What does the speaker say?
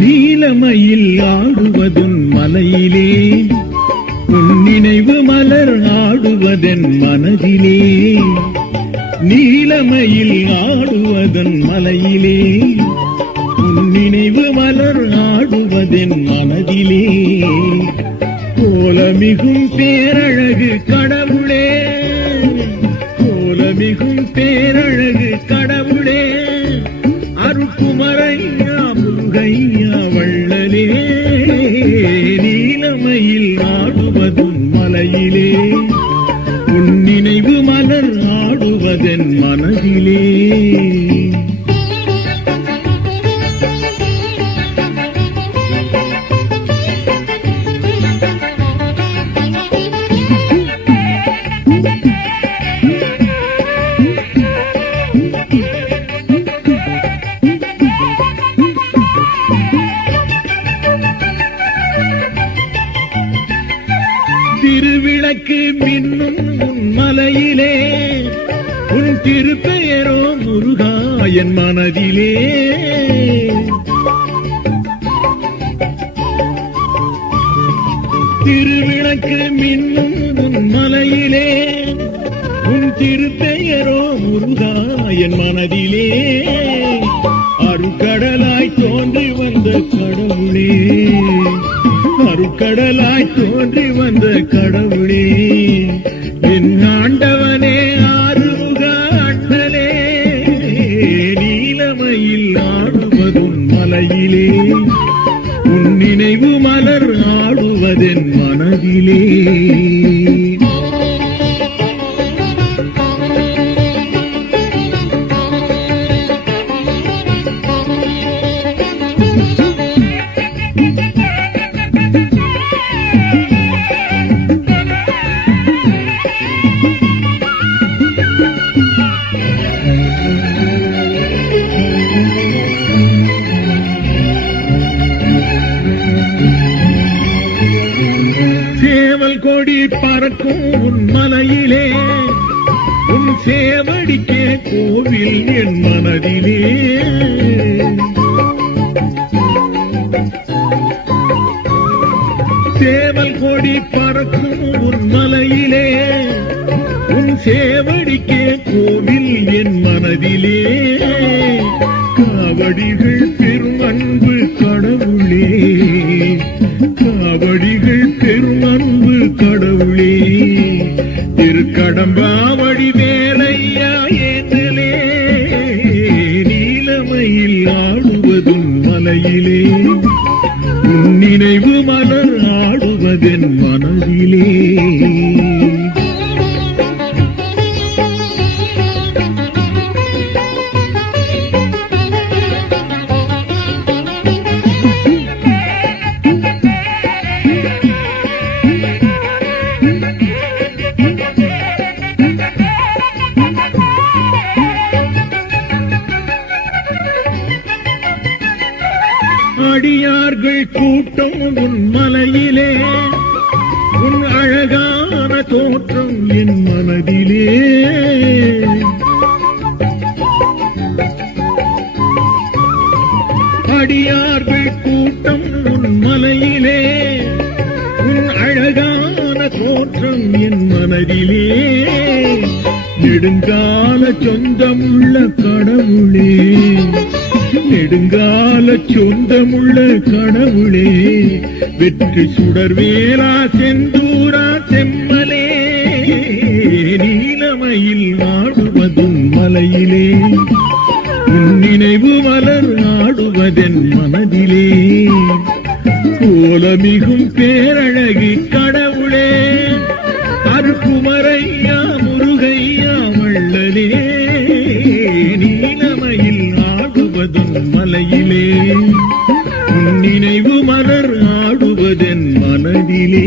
நீலமயில் ஆடுவதும் மலையிலே உன் நினைவு மலர் ஆடுவதன் மனதிலே. நீலமயில் ஆடுவதன் மலையிலே உன் நினைவு மலர் ஆடுவதன் மனதிலே. கோலமிகும் பேரழகு கடவுளே, கோலமிகும் பேரழகு கடவுளே, அருட்குமரையா முருகையா வள்ளலே. நீலமயில் ஆடுவதும் மலையிலே உன் நினைவு மலர் ஆடுவதன் மனதிலே. திருவிளக்கு மின்னும் உன் மலையிலே உன் திருப்பெயரோ முருகா என் மனதிலே. திருவிளக்கு மின்னும் உன் மலையிலே உன் திருப்பெயரோ முருகா என் மனதிலே. அருட்கடலாய் தோன்றி வந்த கடவுளே, அருட்கடலாய் தோன்றி வந்த கடவுளே, என் ஆண்டவனே ஆறுமுக அண்ணலே. நீலமயில் ஆடுவதும் மலையிலே உன் நினைவு மலர் ஆடுவதன் மனதிலே. சேவல் கொடி பறக்கும் உன் மலையிலே உன் சேவடிக்கே கோவில் என் மனதிலே. சேவல் கொடி பறக்கும் உன் மலையிலே உன் சேவடிக்கே கோவில் என் மனதிலே. காவடிகள் பெரும் அன்பு கடவுளே, காவடிகள் பெரும் அன்பு கடவுளே, திருக்கடம்பாவடி வேலையா ஏந்தலே. நீலமயில் ஆடுவதும் மலையிலே உன் நினைவு மலர் ஆடுவதன் மனதிலே. அடியார்கள் கூட்டம் உன் மலையிலே உன் அழகான தோற்றம் என் மனதிலே. அடியார்கள் கூட்டம் உன் மலையிலே உன் அழகான தோற்றம் என் மனதிலே. நெடுங்கால சொந்தமுள்ள கடவுளே, நெடுங்கால சொந்தமுள்ள கடவுளே, வெற்றி சுடர்வேலா செந்தூரா செம்மலே. நீலமயில் ஆடுவதும் மலையிலே உன் நினைவு மலர் ஆடுவதன் மனதிலே. கோலமிகும் பேரழகு கடவுளே, அருட்குமரையா முருகையா வள்ளலே. நீலமயில் ஆடுவதும் மலையிலே உன் நினைவு மலர் ஆடுவதன் மனதிலே